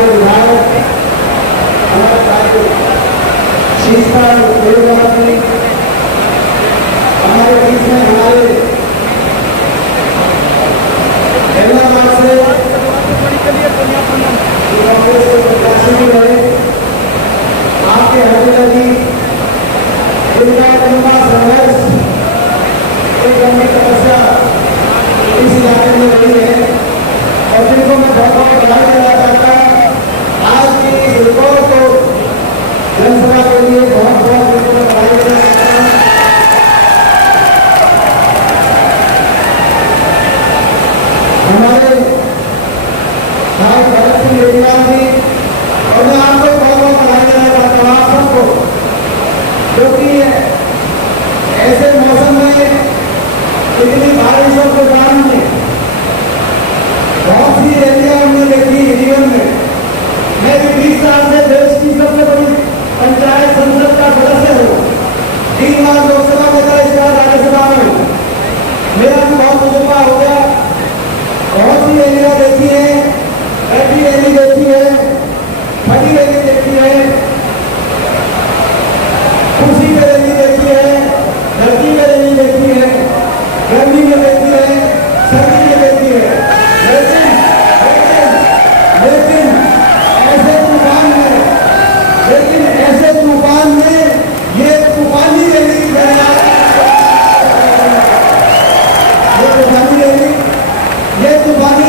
हमारे विधायक हमारे शीतल देवरानी हमारे बीच में हमारे हैदराबाद से कांग्रेस के प्रत्याशी भी रहे आपके हरजिला जी जिनका लंबा संघर्ष एक लंबी तपस्या इस इलाके में रही है और जिनको मैं बहुत बहुत बधाई देना चाहता हूँ। आज की इस रिकॉर्ड को जनसभा के लिए बहुत बहुत जिनको मैं बधाई देना चाहता हूँ। हमारे भाई भगत सिंह रेड्डीवाल जी और मैं आपको बहुत बहुत बधाई देना चाहता हूँ आप सबको, क्योंकि ऐसे मौसम में इतनी बारिशों के कारण में बहुत सी रैलियां हमने देखी जीवन में। मैं भी 20 साल से देश की सबसे बड़ी पंचायत संसद का सदस्य हूँ, 3 बार लोकसभा में था, इस बार राज्यसभा में मेरा भी बहुत तजुर्बा हो गया। बहुत सी रैलियां देखी है, ऐसी रैली देखी है, बड़ी रैली देखी है, खुशी में रैली देखी है, धरती में रैली देखी है, गर्मी में देखी है, सर्दी में देखी है, लेकिन ऐसे तूफान में ये तूफानी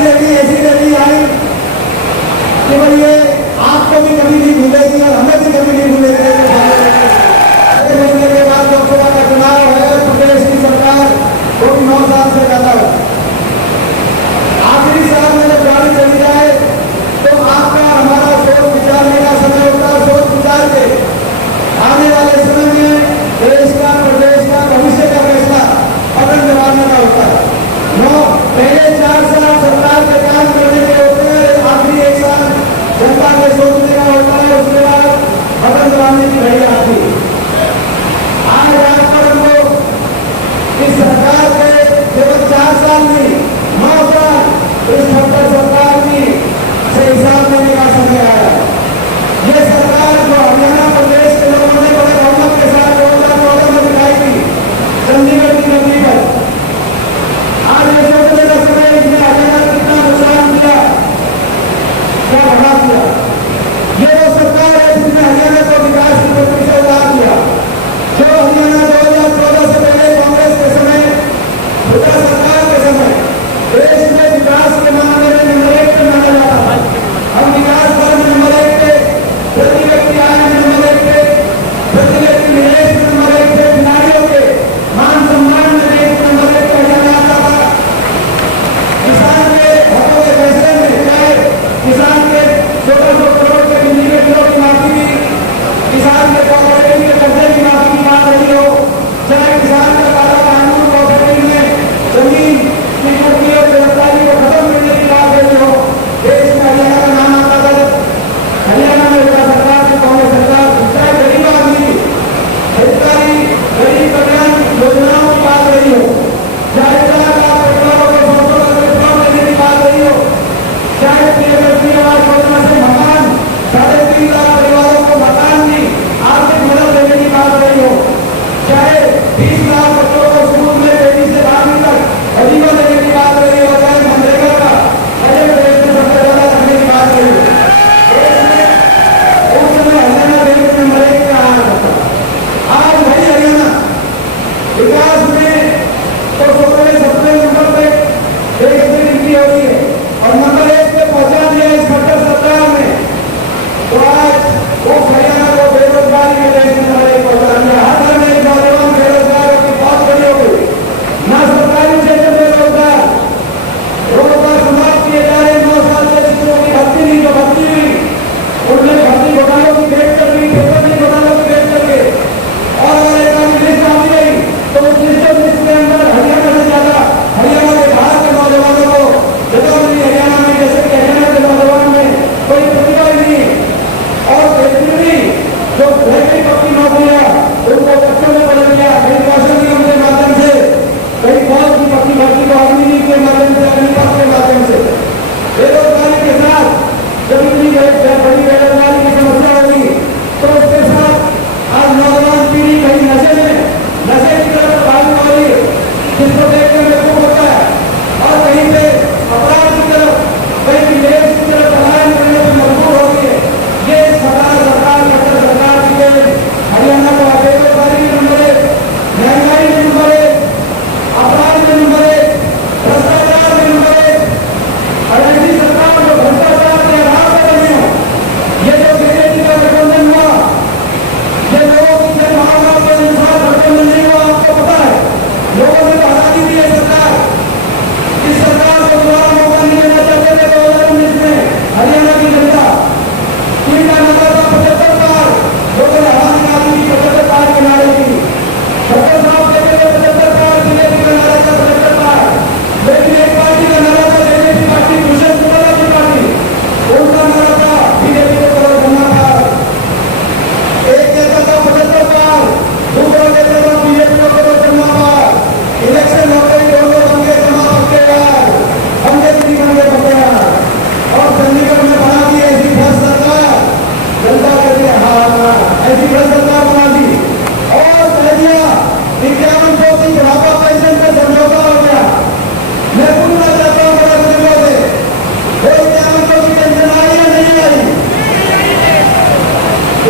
रैली ऐसी रैली आई कि भाई ये आपको भी कभी नहीं भूलेगी और हमें भी कभी नहीं भूलेगी। महीने के बाद लोकसभा का चुनाव है, प्रदेश की सरकार वो भी 9 साल से ज्यादा है। आखिरी साल में जब गाड़ी चली जाए तो आपका हमारा सोच विचारने का समय होता है। सोच विचार के आने वाले समय में देश का प्रदेश का भविष्य का फैसला पकड़ जमाने का होता है। पहले 4 साल सरकार के काम करने के होते हैं, आखिरी 1 साल जनता के सोचने का होता है, उसके बाद पकड़ जमाने की घड़ी आती है। आज रात पर हमको इस सरकार के केवल 4 साल नहीं 9 साल इस सरकार की से हिसाब लेने का समय आया। ये सरकार जो हरियाणा प्रदेश के लोगों ने बड़े बहुमत के साथ 2014 में दिखाई थी चंडीगढ़ की नदी पर, आज ये सोचने का समय इसने हरियाणा कितना नुकसान दिया, क्या बढ़ा दिया। ये वो सरकार है जिसने हरियाणा को विकास की पटरी से उतार दिया। जो हरियाणा 2014 से पहले कांग्रेस के समय, हुड्डा सरकार के समय देश में विकास के मामले में नंबर 1 पे माना जाता था। हम विकास दर में नंबर 1 पे, प्रति व्यक्ति आय में नंबर 1 पे, प्रति व्यक्ति निवेश में नंबर 1 पे, नारियों के मान सम्मान में देश में नंबर 1 पे जाना जाता था। किसान के हकों के फैसले में चाहे किसान के 1600 करोड़ के बिजली के बिलों की माफी भी, किसान के कोऑपरेटिव के कर्जे की माफी की बात रही हो, चाहे किसान का काला कानून कोऑपरेटिव में जमीन की कुर्की और गिरफ्तारी को खत्म करने की बात रही हो, देश में हरियाणा का नाम आता था। हरियाणा में हुड्डा सरकार की कांग्रेस सरकार, चाहे गरीब आदमी हितकारी गरीब कल्याण योजनाओं की बात रही हो, चाहे 4 लाख पेट्रोल को 100 का पेट्रोल देने की बात रही हो, चाहे PMFBY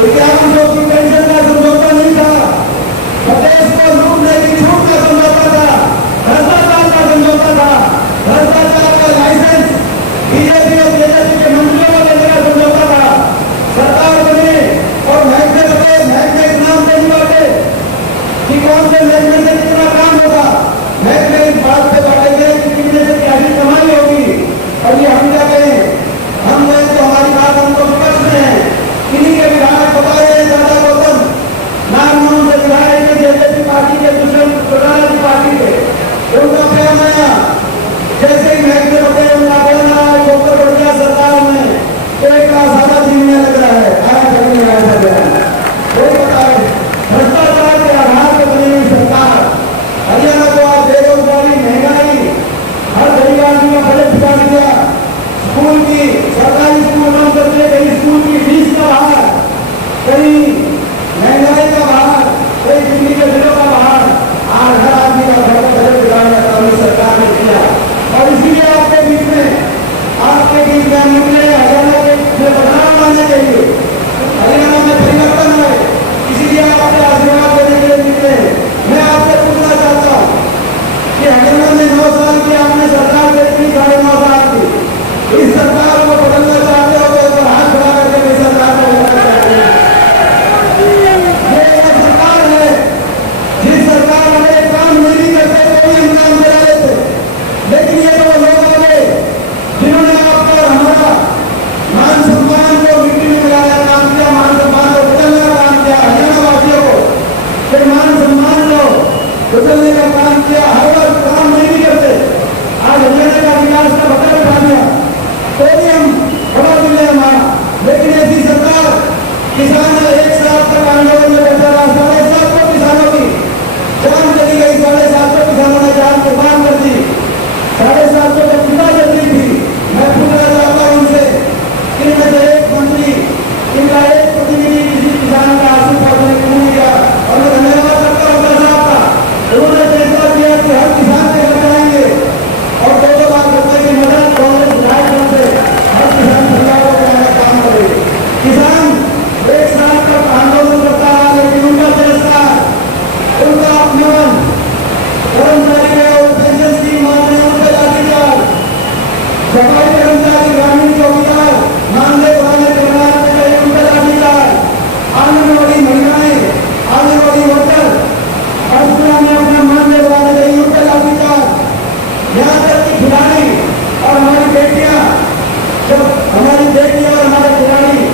दिव्यांगों की पेंशन का समझौता नहीं था, प्रदेश को लूटने की छूट का समझौता था, भ्रष्टाचार का समझौता था, भ्रष्टाचार का लाइसेंस बीजेपी और जेजेपी के मंत्रियों को देने का समझौता था। सरकार बने और महकमे बने, महकमे के नाम से नहीं बांटे कि कौन से महकमे से कितना काम होगा, महकमे इस बात पे बांटेंगे कि कितने से क्या कमाई होगी। और ये हम क्या कहें, हम गए तो हमारी बात हमको विपक्ष में है, इन्हीं के विधायक बता रहे हैं दादा गौतम नाम से विधायक के जेजेपी पार्टी के दुष्यंत चौटाला की पार्टी के, उनका प्यार आया जैसे ही महकमे बने उनका बोलना डॉक्टर बढ़िया सरकार में एक आसादा जीवने लग रहा है, आया करने आया था बयान कोई बताए भ्रष्टाचार के आधार पर बनी हुई सरकार। हरियाणा को आज बेरोजगारी, महंगाई, हर गरीब आदमी का बजट बिगाड़ दिया, स्कूल की सरकारी स्कूल बंद कर दिए, कहीं स्कूल की फीस का बाहर, कहीं महंगाई का बाहर, कहीं बिजली के बिलों का बाहर, आज हर आदमी का घर का बजट बिगाड़ने का काम सरकार ने किया। और इसीलिए आपके बीच में निकले हरियाणा के बदलाव लाने के लिए, हरियाणा में परिवर्तन है, इसीलिए आपके आशीर्वाद देने के लिए निकले। मैं आपसे पूछना चाहता हूँ कि हरियाणा में 9 साल की आपने सरकार देखी, 9.5 साल की, इस सरकार को बदलना चाहते हो तो ऊपर हाथ खड़ा करके इस सरकार को बदलना चाहते हैं। ये सरकार है जिस सरकार वाले काम नहीं करते कोई हम काम करा लेते, लेकिन ये तो लोग वाले जिन्होंने आपका हमारा मान सम्मान को मिट्टी में मिलाया काम किया, मान सम्मान को बदलने का काम किया, हरियाणा वासियों को फिर मान सम्मान को बदलने का काम किया। हर वर्ष काम नहीं करते, आज हरियाणा का विकास का बटन उठा दिया तो भी हम बड़ा दिल है हमारा, लेकिन ऐसी सरकार किसान 1 साल तक आंदोलन में बैठा रहा, 750 किसानों की जान चली गई, 750 किसानों ने जान कुर्बान कर दी, 750 जब पिता चली थी। मैं पूछना चाहता हूँ उनसे, इनमें से एक मंत्री, इनका एक प्रतिनिधि किसी किसान का आंसू पोंछने क्यों नहीं गया? और मैं धन्यवाद करता हूँ साहब का, उन्होंने फैसला किया कि हर किसान के घर बनाएंगे और 2-2 लाख रुपए की मदद कांग्रेस विधायकों से हर किसान परिवार को बनाने का काम करेंगे। किसान 1 साल तक आंदोलन करता रहा, लेकिन उनका फैसला, उनका अपमान, कर्मचारी और पेंशन स्कीम मांगने उनके लाठीचार्ज, सफाई कर्मचारी, ग्रामीण चौकीदार मानदेय बढ़ाने के बनाने उनका लाठीचार्ज, आंगनबाड़ी महिलाएं, आंगनबाड़ी वर्कर अस्पताल में अपना मानदेय बढ़ाने गई उनका लाठीचार्ज, यहाँ तक कि खिलाड़ी और हमारी बेटियां, जब हमारी बेटियां और हमारे खिलाड़ी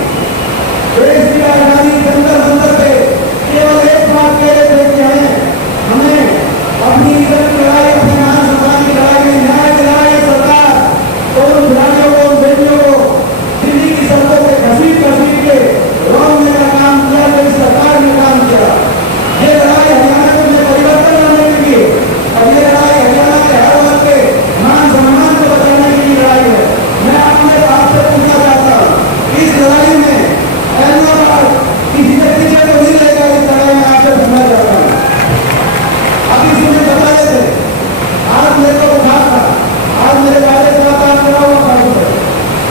देश की राजधानी जंतर मंतर पे केवल एक बात कह रहे थे कि हमें अपनी इज्जत की लड़ाई, अपने मान सम्मान की लड़ाई में न्याय दिलाए सरकार, तो उन खिलाड़ियों को, उन बेटियों को दिल्ली की सड़कों पे घसीट के रोकने का काम किया, तो इस सरकार ने काम किया। ये लड़ाई हरियाणा में परिवर्तन लाने के लिए और ये लड़ाई हरियाणा के हर वर्ग के मान सम्मान को बचाने की लड़ाई है। मैं आपसे पूछना चाहता हूँ, इस लड़ाई में किसी से पीछे तो नहीं रहेगा, इस लड़ाई में आपसे पूछना चाहता हूँ। अभी सुने बता रहे थे, आज मेरे को बुखार था, आज मेरे पहले साथ आप चला हुआ था,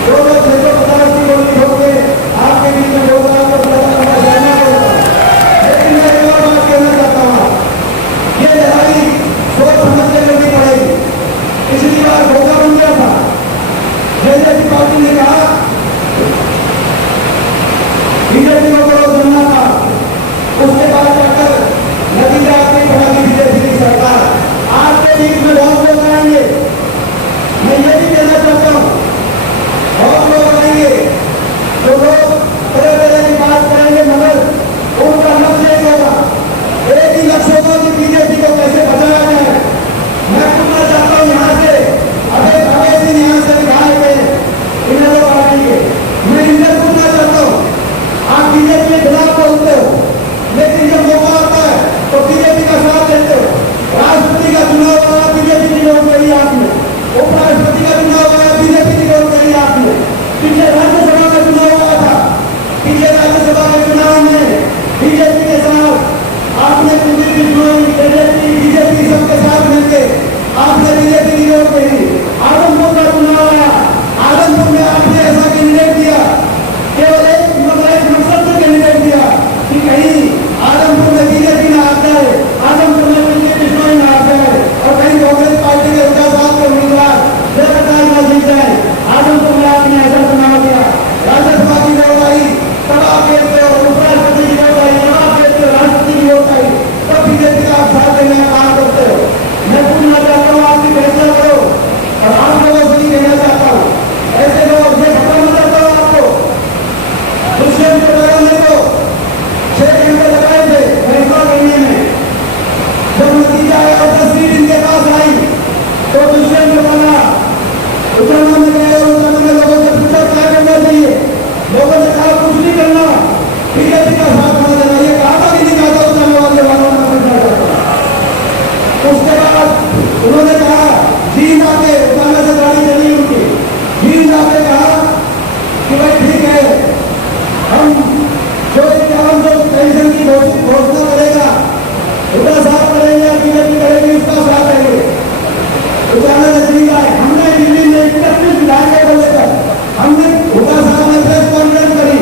जो लोग 650 की गोली ठोक के आपके बीच में बोल रहा आपको जाना होगा। लेकिन मैं एक और बात कहना चाहता हूँ, ये लड़ाई सोच समझ के करनी पड़ेगी। पिछली बार धोखा बन गया था, जेजेपी पार्टी ने कहा बीजेपी को करो सुनना था, उसके बाद जाकर नतीजा अपनी बना दी बीजेपी की सरकार। आज के बीच में बहुत लोग आएंगे, मैं ये भी कहना चाहता हूँ, बहुत लोग आएंगे जो लोग तरह की बात करेंगे, मगर उनका लक्ष्य एक होगा, एक ही लक्ष्य होगा कि बीजेपी को कैसे बचाया जाए। मैं पूछना चाहता हूँ यहाँ से अभय सिंह यहाँ से विधायक है, इन्हें लोग आएंगे, मैं इनसे पूछना चाहता हूँ, आप बीजेपी के खिलाफ बोलते हो, लेकिन जब मौका आता है तो बीजेपी का साथ देते हो। राष्ट्रपति का चुनाव आया, बीजेपी की वोट करी आपने, उपराष्ट्रपति का चुनाव आया, बीजेपी की वोट करी आपने, पीछे राज्यसभा का चुनाव आया था, पीछे राज्यसभा के चुनाव में बीजेपी के साथ आपने बीजेपी सबके साथ मिलकर आपने बीजेपी की वोट करी। आजमपुर का चुनाव आया, आजमपुर में आपने ऐसा कैंडिडेट दिया, केवल एक मकसद से कैंडिडेट दिया जो 5100 पेंशन की घोषणा करेगा, हुड्डा साहब करेंगे, बीजेपी करेगी, उसका साथ देंगे। उजाला नजदीक आए, हमने दिल्ली में 31 विधायकों को लेकर हमने हुड्डा साहब ने प्रेस कॉन्फ्रेंस करी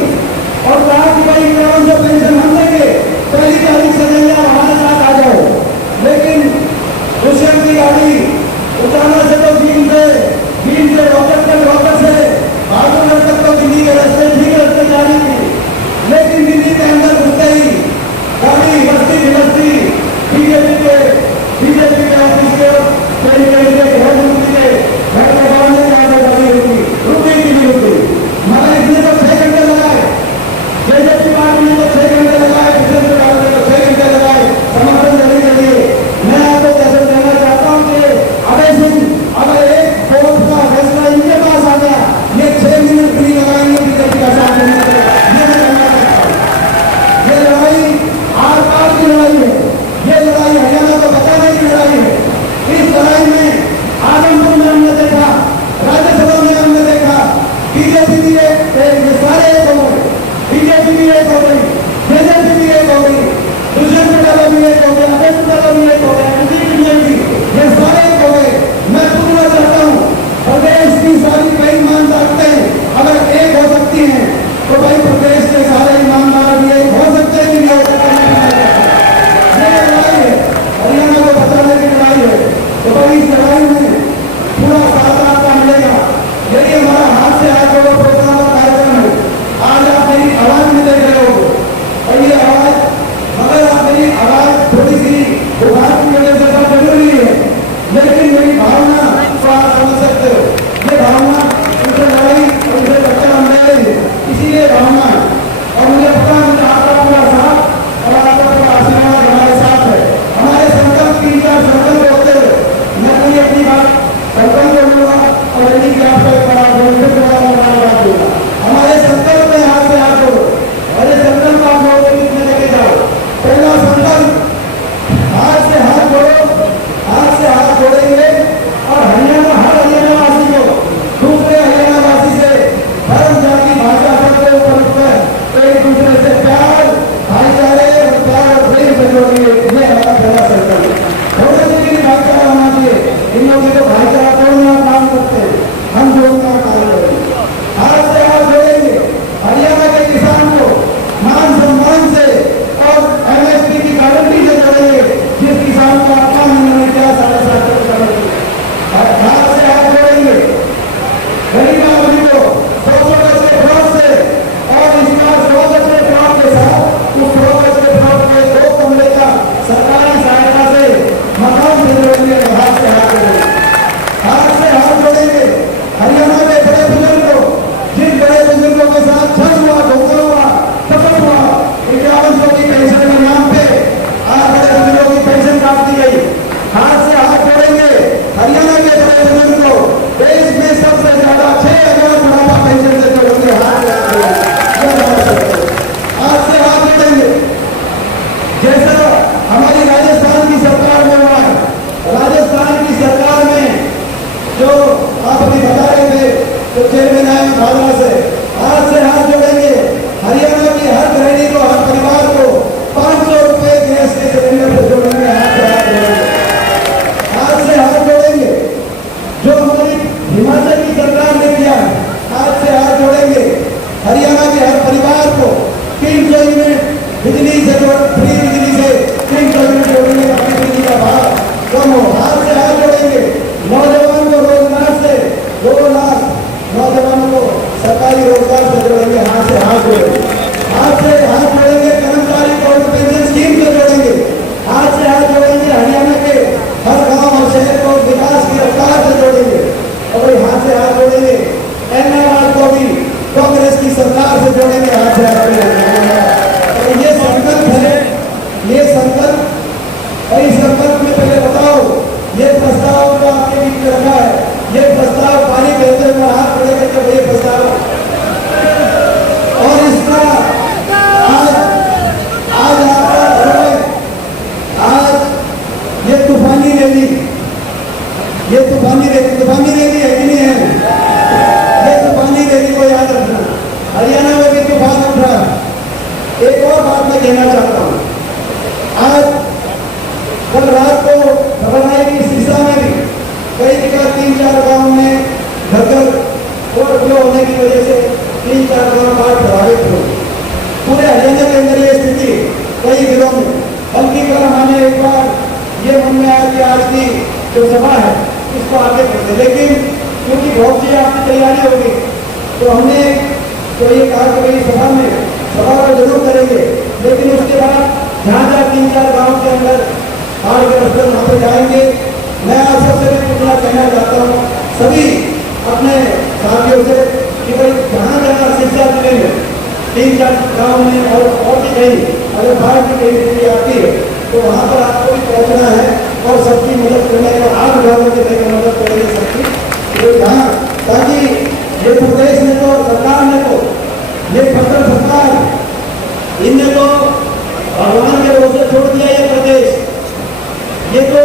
और कहा कि भाई 5100 पेंशन हम देंगे, पहली तारीख से नहीं आप हमारे साथ आ जाओ। लेकिन दुष्यंत की गाड़ी उतारना से तो बीन से रॉकेट से भागोनगर तक तो दिल्ली के रास्ते ठीक रास्ते जा रही थी, लेकिन दिल्ली के अंदर घुसते ही गाड़ी बस्ती बीजेपी के ऑफिस के कहीं घर रुकी के घर के बाहर में जाकर गाड़ी रुकी कि नहीं रुकी। मगर इसने तो 6 घंटे लगाए, बीजेपी पार्टी ने तो 6 घंटे लगाए, किसान पार्टी ने तो 6 घंटे लगाए समर्थन देने के लिए। मैं आपको कैसे कहना चाहता हूँ कि अगर एक कोर्ट का फैसला इनके पास आ गया, ये 6 मिनट भी लगाएंगे बीजेपी का साथ देने के लिए। ये मैं कहना चाहता हूँ, ये लड़ाई आर पार की लड़ाई है, ये लड़ाई हरियाणा को बचाने की लड़ाई है। इस लड़ाई में आजमपुर में हमने देखा, राज्यसभा में हमने देखा, बीजेपी भी सारे एक हो गए, बीजेपी भी एक हो गई, जेजेपी भी एक हो गई, दुष्यंत चौटाला भी एक हो गया, अजय चौटाला भी एक हो गया, ये सारे एक हो गए। मैं पूछना चाहता हूँ, प्रदेश की सारी कई ईमानदारियां अगर एक हो सकती हैं तो भाई प्रदेश के सारे ईमानदार भी एक हो सकते हैं कि नहीं हो सकते? ये लड़ाई है, हरियाणा को बचाने की लड़ाई है। तो भाई इस लड़ाई में पूरा साथ आपका मिलेगा। यही हमारा हाथ से हाथ जोड़ो प्रोग्राम का कार्यक्रम है। आज आप मेरी आवाज में देख रहे हो और ये आवाज, मगर आप मेरी आवाज थोड़ी सी बुखार की वजह से सब जरूरी है, लेकिन मेरी भावना तो आप समझ सकते हो। ये भावना उनसे लड़ाई उनसे बच्चा हमने इसीलिए भावना, और मुझे पता है आपका पूरा साथ और आपका पूरा आशीर्वाद हमारे साथ है। हमारे संकल्प 3-4 संकल्प होते हैं, मैं कोई अपनी बात संकल्प बोलूंगा और यदि आपका बात होगा। हमारे संकल्प में हाथ से हाथ जोड़ो, अरे संकल्प आप लोगों को कितने लेके जाओ। पहला संकल्प हाथ से हाथ जोड़ो, हाथ से हाथ जोड़ेंगे और हरियाणा हर हरियाणा वासी को दूसरे हरियाणा वासी से धर्म जाति भाषा सबके ऊपर एक दूसरे से प्यार भाईचारे और प्यार और प्रेम से जोड़ेंगे। ये हमारा पहला संकल्प है। थोड़े से भी भाईचारा होना चाहिए, इन लोगों को भाईचारा तोड़ना काम करते हैं, हम जोड़ना काम करेंगे। हाथ से हाथ जोड़ेंगे, हरियाणा के किसान को मान सम्मान से और MSP की गारंटी से जोड़ेंगे, जिस किसान को अपना महीने क्या 7.5 करोड़। हाथ से हाथ जोड़ेंगे गरीब आदमी को 100 गज के प्लॉट से और इस बार 100 गज के प्लॉट के साथ उस 100 गज के प्लॉट के 2 कमरे का सरकारी सहायता से मकान से जोड़ेंगे। हाथ से हाथ जोड़ेंगे, हाथ से हाथ जोड़ेंगे। हरियाणा के बड़े बुजुर्ग को, जिन बड़े बुजुर्गों के साथ छठ हुआ, धोखा हुआ, शपथ हुआ, 5100 की पेंशन के नाम पे आज बड़े बुजुर्गों की पेंशन काट दी गई। हाथ से हाथ जोड़ेंगे हरियाणा के बड़े बुजुर्ग को देश में सबसे ज्यादा 6000 बुढ़ापा पेंशन से जोड़ेंगे। हाथ से हाथ जोड़ेंगे। जैसा हमारी राजस्थान की सरकार में हुआ है, राजस्थान की सरकार में जो आप अभी बता रहे थे, तो चेयरमैन आए भावना से, हाथ से हाथ जोड़ेंगे। हरियाणा की हर गृहिणी को, हर परिवार को 500 रुपए गैस के सिलेंडर से जोड़ेंगे। हाथ से हाथ जोड़ेंगे, हाथ से हाथ जोड़ेंगे। जो हमारी हिमाचल की सरकार ने किया, हाथ से हाथ जोड़ेंगे। हरियाणा के हर परिवार को 300 यूनिट बिजली से फ्री बिजली से 300 यूनिट जोड़ेंगे, ताकि बिजली का भाव कम हो। हाथ से हाथ जोड़ेंगे। नौजवान को रोजगार से 2 लाख नौजवानों को सरकारी रोजगार से जोड़ेंगे। हाथ से हाथ जोड़ेंगे, हाथ से हाथ जोड़ेंगे। कर्मचारी को पेंशन स्कीम से जोड़ेंगे। हाथ से हाथ जोड़ेंगे। हरियाणा के हर गांव और शहर को विकास की रफ्तार से जोड़ेंगे और हाथ से हाथ जोड़ेंगे। एनआरआर को भी कांग्रेस की सरकार से जोड़ेंगे। हाथ से हाथ जोड़ेंगे। तो ये संकल्प है, ये संकल्प। और इस संकल्प में पहले बताओ, ये प्रस्ताव जो आपके बीच में रखा है, ये प्रस्ताव पारित करते हुए हाथ खड़े करके ये प्रस्ताव और इसका आज आपका आज ये तूफानी रैली, ये तूफानी रैली है कि नहीं है? ये तूफानी रैली को याद रखना। हरियाणा में भी तूफान उठा, बात मैं कहना चाहता हूँ। आज कल रात को खबर आई कि सिरसा में भी कई जगह 3-4 गांव में घर ओवरफ्लो होने की वजह से 3-4 गांव बाढ़ प्रभावित हुए। पूरे हरियाणा के अंदर ये स्थिति कई जिलों में, बल्कि कल हमारे एक बार ये मन में आया कि आज की जो सभा है इसको आगे बढ़ते, लेकिन क्योंकि बहुत सी आपकी तैयारी होगी तो हमने तो ये कहा कि भाई सभा को जरूर करेंगे, लेकिन उसके बाद जहाँ जहाँ 3-4 गाँव के अंदर बाढ़ के रास्ते वहाँ पर जाएंगे। मैं आप सबसे भी इतना कहना चाहता हूँ सभी अपने साथियों से कि भाई जहाँ जहाँ सिरसा जिले में 3-4 गाँव में और भी कहीं अगर बाढ़ की कहीं स्थिति आती है तो वहाँ पर आपको भी पहुँचना है और सबकी मदद करने का आग उठाने के लिए मदद करेंगे सबकी, तो जहाँ ताकि ये प्रदेश में तो सरकार ने तो ये फसल सरकार इनने तो भगवान के भरोसे छोड़ दिया ये प्रदेश। ये तो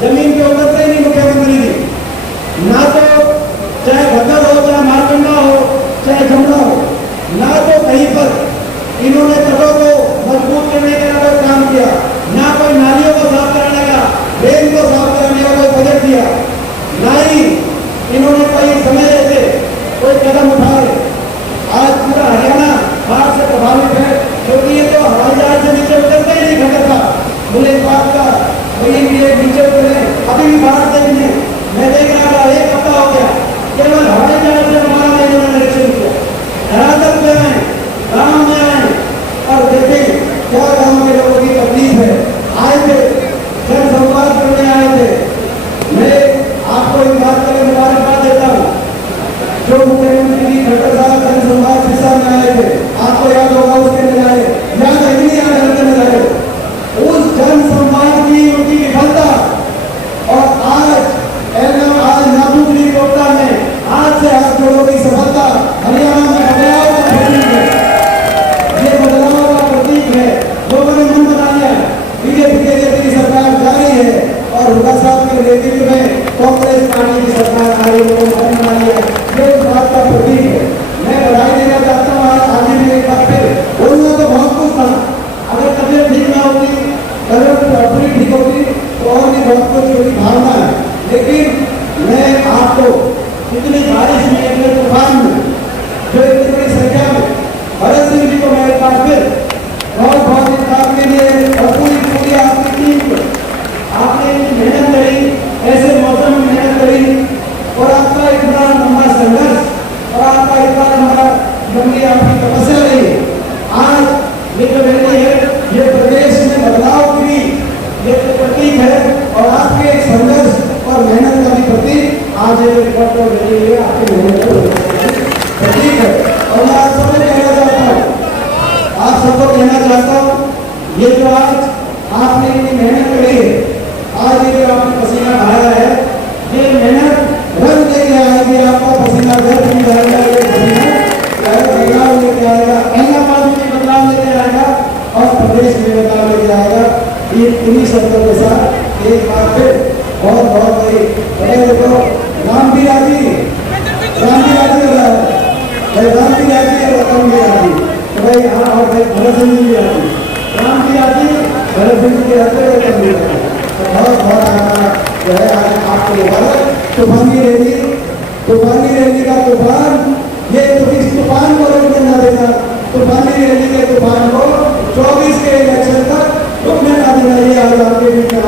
जमीन के ऊपर से नहीं मुख्यमंत्री जी, ना तो चाहे भद्र हो, चाहे मारकंडा हो, चाहे जमुना हो, ना तो कहीं पर इन्होंने तटों को मजबूत करने का कोई काम किया, ना कोई नालियों को साफ करने का, ड्रेन को साफ करने का कोई बजट दिया, ना ही इन्होंने कोई समय से कोई कदम उठाए। आज पूरा हरियाणा बाढ़ से प्रभावित है, क्योंकि ये तो हवाई जहाज से नीचे उतरता ही नहीं खड़ा था। मुझे इस बात का वही नीचे उतरे अभी भी बाढ़ देखने मैं देख रहा था, एक हफ्ता हो गया केवल हवाई जहाज से हमारा इन्होंने निरीक्षण किया। धरातल में आए, गाँव में आए और देखें क्या गाँव के लोगों की तकलीफ है। आए थे जन संवाद करने आए थे। मैं आपको इस बात के लिए मुबारकबाद देता हूँ जो मुख्यमंत्री जी खट्टर साहब जन संवाद सिरसा में आए थे, आपको याद होगा उसके नजारे, याद है नहीं याद है उनके नजारे, उस जन संवाद की उनकी विफलता और आज नाथुश्री कोटा में आज से हाथ जोड़ों की सफलता हरियाणा में बदलाव का प्रतीक है। ये बदलाव का प्रतीक है। लोगों ने मन बना लिया, बीजेपी की सरकार जा रही है और हुड्डा साहब के नेतृत्व में कांग्रेस पार्टी की सरकार आ रही है, लोगों ने मन बना लिया। ये इस बात का प्रतीक है। मैं बधाई देना चाहता हूँ। आगे भी एक बार फिर बोलना तो बहुत कुछ था, अगर तबियत ठीक ना होती, तबियत पूरी ठीक होती तो और भी बहुत कुछ मेरी भावना है, लेकिन मैं आपको इतनी बारिश में, इतने तूफान में, जो इतनी बड़ी संख्या में भरत सिंह जी को मैं एक बार फिर बहुत बहुत इस बात के लिए और पूरी आपकी टीम को आपने मेहनत करी, ऐसे मौसम में मेहनत करी और आपका इतना लंबा संघर्ष और आपका इतना लंबा लंबी आपकी तपस्या रही। आज ये जो रैली है ये प्रदेश में बदलाव की ये प्रतीक है और आपके संघर्ष और मेहनत का भी प्रतीक आज ये रिपोर्ट को रैली है, आपकी मेहनत का प्रतीक है। और मैं आप सबको कहना चाहता हूँ, आप सबको कहना चाहता हूँ ये जो आज आपने इतनी मेहनत करी है, आज ये जो आपने पसीना बहाया है, ये मेहनत रंग लेके आएगी, आपका पसीना घर भी जाएगा, ये पसीना बदलाव लेके आएगा, इलाहाबाद में बदलाव लेके आएगा और प्रदेश में बदलाव लेके आएगा। ये इन्हीं शब्दों के साथ एक बार फिर बहुत बहुत बड़ी देखो राम भी राजी हो रहा है भाई, राम भी राजी है, रकम भी राजी तो भाई हाँ, और भाई भरत सिंह जी भी राजी, राम भी राजी, भरत सिंह जी के रहते रकम भी राजी। तो बहुत बहुत आपका जो है आज आपको मुबारक। तूफानी रैली का तूफान, ये तो इस तूफान को रोकने ना देना, तूफानी रैली के तूफान को 24 के इलेक्शन तक रुकने ना देना, ये आज आपके बीच में